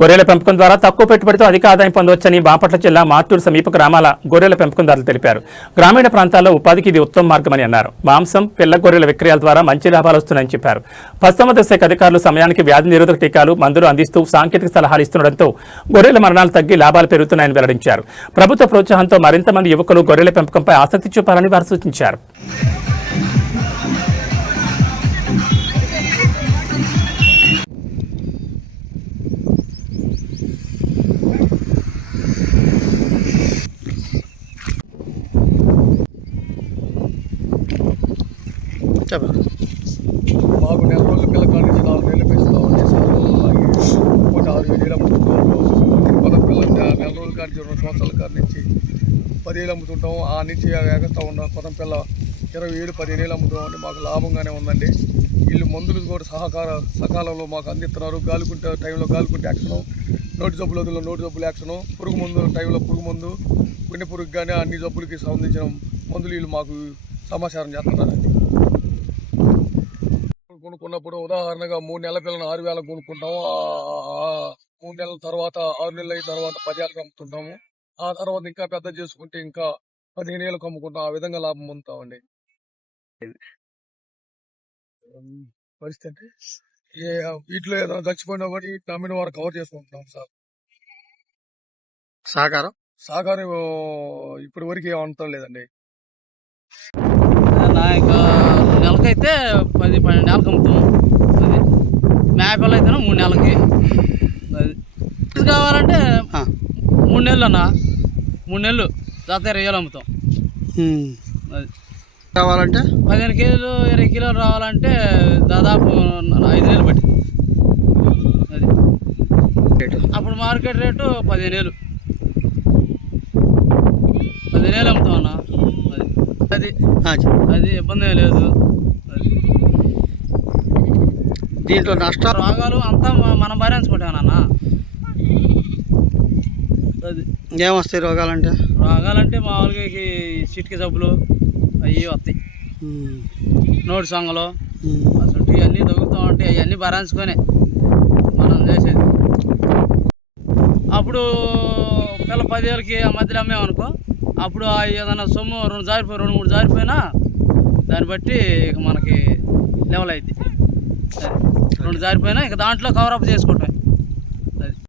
గొర్రెల పెంపకం ద్వారా తక్కువ పెట్టుబడితో అధిక ఆదాయం పొందవచ్చని బాపట్ల జిల్లా మార్టూరు సమీప గ్రామాల గొర్రెల పెంపకందారులు తెలిపారు. గ్రామీణ ప్రాంతాల్లో ఉపాధికి ఇది ఉత్తమ మార్గమని అన్నారు. మాంసం, పిల్ల గొర్రెల విక్రయాల ద్వారా మంచి లాభాలు వస్తున్నాయని చెప్పారు. పశుసంవర్ధక శాఖ అధికారులు సమయానికి వ్యాధి నిరోధక టీకాలు, మందులు అందిస్తూ సాంకేతిక సలహాలు ఇస్తుండటంతో గొర్రెల మరణాలు తగ్గి లాభాలు పెరుగుతున్నాయని వెల్లడించారు. ప్రభుత్వ ప్రోత్సాహంతో మరింత మంది యువకులు గొర్రెల పెంపకంపై ఆసక్తి చూపాలని వారు సూచించారు. మాకు నెల రోజుల పిల్ల కాడి నుంచి 4 నెలలు పెంచుతామండి. ఒకటి 6-7 అమ్ముతుంటాము. పదం పిల్ల నెల రోజుల కాడి నుంచి 2 సంవత్సరాల కాడి నుంచి 10 అమ్ముతుంటాము. ఆ నుంచి ఎగస్తా ఉన్న పదం పిల్ల 27-15 అమ్ముతామండి. మాకు లాభంగానే ఉందండి. వీళ్ళు మందులు కూడా సకాలంలో మాకు అందిస్తున్నారు. గాలికుంటే టైంలో గాలికుంటే యాక్షను, నోటి జబ్బుల వదిలో నోటి జబ్బులు యాక్షను, పురుగు మందు టైంలో పురుగు మందు, గుండె పురుగు కానీ అన్ని జబ్బులకి సంబంధించిన మందులు వీళ్ళు మాకు సమాచారం చేస్తున్నారండి. కొనుక్కున్నప్పుడు ఉదాహరణగా 3 నెలల పిల్లని 6,000 కొనుక్కుంటాము. 3 నెలల తర్వాత 6 నెలలు అయిన తర్వాత 10,000 అమ్ముతుంటాము. ఆ తర్వాత ఇంకా పెద్ద చేసుకుంటే ఇంకా 15,000 అమ్ముకుంటాం. ఆ విధంగా లాభం పొందుతామండి. పరిస్థితి అంటే వీటిలో ఏదైనా చచ్చిపోయినా కూడా నమ్మిన వారు కవర్ చేసుకుంటున్నాం సార్. సహకారం ఇప్పటి వరకు ఏమంటాం లేదండి. నెలకైతే 10-12 నెలలకు అమ్ముతాం. అది మేకలు అయితేనే 3 నెలలకి. అది కావాలంటే 3 నెలలు అన్న, 3 నెలలు దాదాపు 20,000 అమ్ముతాం. అది కావాలంటే 15 కేజీలు 20 కిలోలు రావాలంటే దాదాపు 5 నెలలు పట్టి. అది అప్పుడు మార్కెట్ రేటు 15,000 అమ్ముతాం అన్న. అది అది ఇబ్బంది ఏం లేదు. దీంట్లో నష్టాలు రోగాలు అంతా మనం భరించుకుంటామన్న. అది ఏమొస్తాయి రోగాలంటే మామూలుగా చిటికి జబ్బులు అవి వస్తాయి. నోటి సొంగలు అసలు ఇవన్నీ తగ్గుతూ ఉంటాయి. అవన్నీ భరించుకొని మనం చేసేది. అప్పుడు పిల్ల 10,000కి ఆ మధ్యలో అమ్మేమనుకో, అప్పుడు ఏదైనా సొమ్ము 2-3 జారిపోయినా దాన్ని బట్టి ఇక మనకి లెవెల్ అయింది. 2 జారిపోయినా ఇక దాంట్లో కవరప్ చేసుకోవటం.